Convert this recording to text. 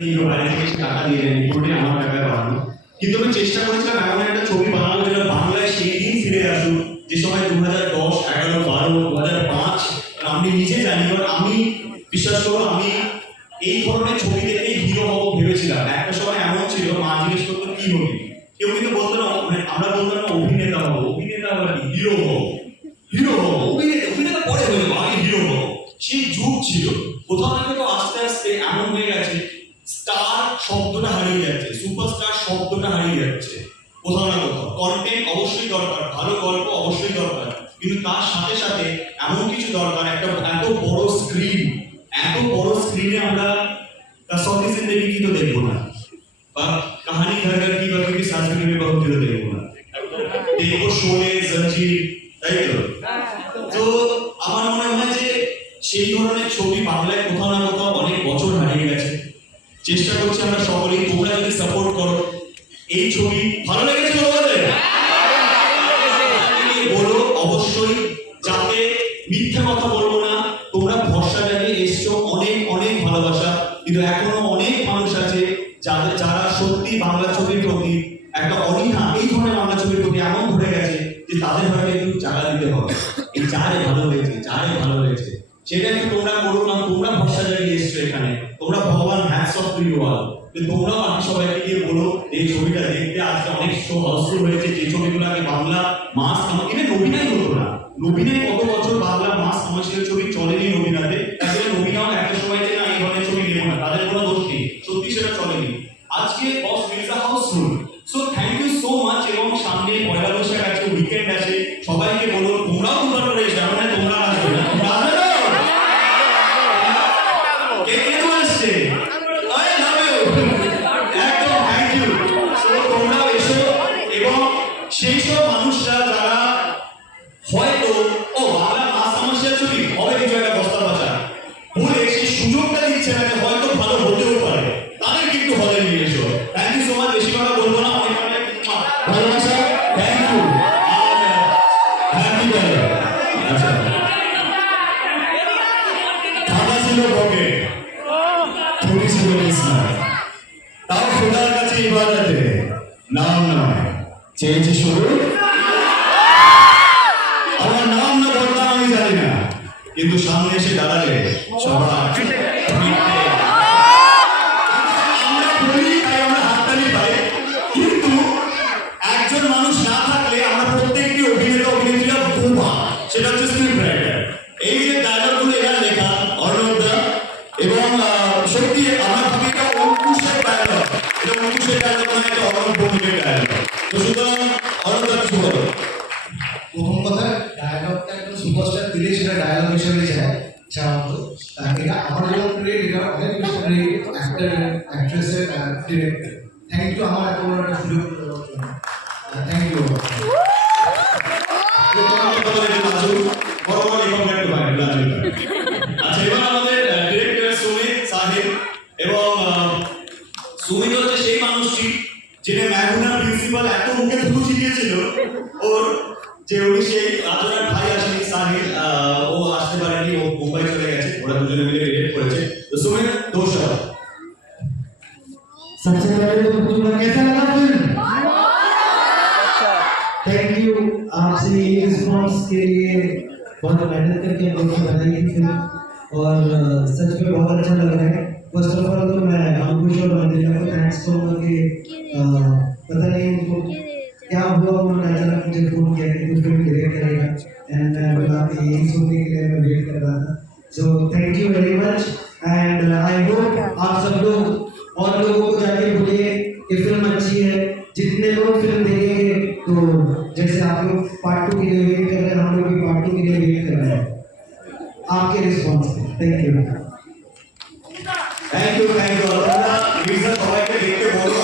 বাইরে থেকে এসে টাকা দিয়ে দেন, রিপোর্টে আমার টাকায় বানানো। কিন্তু আমি চেষ্টা করেছিলাম এমন একটা ছবি বানাবো যেটা বাংলায় সেই দিন ফিরে আসুক যে সময় 2010, 11, 12, 2005 আমি নিজে জানি। আমি বিশ্বাস করো, আমি এই ধরনের ছবি দেখে হিরো হবো ভেবেছিলাম। একটা সময় এমন ছিল, মা জিজ্ঞেস করতো কি হবি, কেউ কিন্তু বলতো না, আমরা বলতাম না অভিনেতা হবো। অভিনেতা হবো কি, হিরো হবো, হিরো হবো, অভিনেতা পরে হয়ে যাবো, আগে হিরো হবো। সেই যুগ ছিল। কোথাও না কোথাও আস্তে আস্তে এমন হয়ে গেছে, স্টার শব্দটা হারিয়ে যাচ্ছে, সুপারস্টার শব্দটা হারিয়ে যাচ্ছে। কোথাও না কোথাও কন্টেন্ট অবশ্যই দরকার, ভালো গল্প অবশ্যই দরকার, কিন্তু তার সাথে সাথে এমন কিছু দরকার, একটা এত বড় স্ক্রিন, এত বড় স্ক্রিনে আমরা সত্যি জিন্দেগি কি তো দেখবো না, বা কাহানি ঘর ঘর কি বা কি শাস্ত্রী में बहुत কি তো দেখবো না, দেখবো শোলে জঞ্জির, তাই তো? তো আমার মনে হয় যে সেই ধরনের ছবি বাংলায় কোথাও না কোথাও অনেক বছর হারিয়ে গেছে। চেষ্টা করছি আমরা সকলেই, তোমরা যদি সাপোর্ট করো এই ছবি। ভালো লেগেছে তোমাদের? বলো অবশ্যই, যাতে মিথ্যা কথা বলবো না। তোমরা ভরসা জানিয়ে এসছো, অনেক অনেক ভালোবাসা, কিন্তু এখনো অনেক মানুষ আছে যারা সত্যি বাংলা ছবির প্রতি একটা অনীহা, এই ধরনের বাংলা ছবির প্রতি এমন ধরে গেছে যে তাদের হয়তো একটু জায়গা দিতে হবে। এই যারে ভালো হয়েছে, যারে ভালো হয়েছে সেটা একটু তোমরা করো না। তোমরা ভরসা জানিয়ে এসছো এখানে, তোমরা ভগবান, hats off to you all. তোমরাও বাকি সবাইকে গিয়ে বলো এই ছবিটা দেখতে। আজকে অনেক শো হাউসফুল হয়েছে, যে ছবিগুলো আগে বাংলা মাস ইভেন অভিনয় হতো না। নবীনের কত বছর বাংলা মাস কমার্শিয়াল ছবি চলেনি নবীনাতে, তাহলে নবীনাও একটা সময় যে না এই ধরনের ছবি নেব না, তাদের কোনো দোষ নেই, সত্যি সেটা চলেনি। আজকে boss Mirza housefull. So thank you so much. এবং সামনে পয়লা বৈশাখ আছে, উইকেন্ড আছে, সবাইকে বলো তোমরাও দুবার করে এসে, মানে তোমরা আসবে না, তোমরা আসবে না? কে কে তো আসছে? আরে লাভ ইউ, একদম থ্যাংক ইউ। সো তোমরাও এসো, এবং সেই সব মানুষরা যারা হয়তো ও বাংলা মাস সমস্যা ছবি হবে কিছু একটা বস্তা বাঁচা বলে সেই সুযোগটা দিচ্ছে না, যে হয়তো ভালো হতেও পারে, তাদের কিন্তু হলে নিয়ে এসো। Thank you so much. বেশি কথা বলবো না, অনেক অনেক ভালোবাসা, থ্যাংক ইউ। আর হ্যাপি বার্থডে। আচ্ছা, ফাঁকা ছিল পকেট, ছবি ছিল কিসমত, তাও খোদার কাছে ইবাদতে নাম নয় চেয়েছি শুধু। আমার নাম না বললাম আমি জানি না, কিন্তু সামনে এসে দাঁড়ালে সবার আমরা বলি তাই আমরা হাততালি পাই, কিন্তু একজন মানুষ না থাকলে আমরা প্রত্যেকটি অভিনেতা অভিনেত্রীরা বোবা। সেটা হচ্ছে স্ক্রিপ্ট রাইটার। এই যে ডায়লগগুলো এরা লেখা অর্ণবদা, এবং সত্যি আমরা ভাবি এটা অঙ্কুশের ডায়লগ, এটা অঙ্কুশের ডায়লগ নয়, এটা অর্ণব ভৌমিকের ডায়লগ। তো সুতরাং অর্ণবদা কিছু বলো। প্রথম কথা, ডায়লগটা একদম সুপারস্টার দিলে সেটা ডায়লগ হিসেবে যায় সাধারণত। এটা আমার যেমন ক্রিয়েট, এটা অনেক বেশি ক্রিয়েট অ্যাক্টর, অ্যাক্ট্রেসের, ডিরেক্টর। থ্যাংক ইউ আমার এত বড় একটা সুযোগ করে দেওয়ার জন্য। Thank you. আচ্ছা, এবার আমাদের ডিরেক্টর সুমিত সাহেব, এবং সুমিত হচ্ছে সেই মানুষটি যিনি ম্যাগুনার প্রিন্সিপাল এত মুখে ধুলো ছিটিয়েছিল ওর, যে উনি সেই রাজনার ভাই আসেনি সাহিল, ও আসতে পারেনি, ও মুম্বাই চলে গেছে, ওরা দুজনে মিলে ডিরেক্ট করেছে। তো সুমিত দোষা। सबसे पहले तो मुझे कैसा लगा फिल्म? थैंक यू आपसे ये रिस्पॉन्स के लिए, बहुत मेहनत करके हम लोगों ने बनाई थी फिल्म, और सच में बहुत अच्छा लग रहा है। फर्स्ट ऑफ ऑल तो मैं अंकुश और मंदिरा को थैंक्स करूंगा कि पता नहीं उनको क्या हुआ, उन्होंने अचानक मुझे फोन किया कि तू फिल्म डायरेक्ट करेगा, एंड मैं बोला कि यही सुनने के लिए मैं वेट कर रहा था। So thank you very much, and I hope आप सब लोग और लोगों को जाके बोलिए कि फिल्म अच्छी है। जितने लोग फिल्म देखेंगे, तो जैसे आप लोग पार्ट 2 के लिए वेट कर रहे हैं, हम लोग भी पार्ट 2 के लिए वेट कर रहे हैं आपके रिस्पॉन्स पे। Thank you, thank you, thank you. Mirza सबाई के देखते बोलो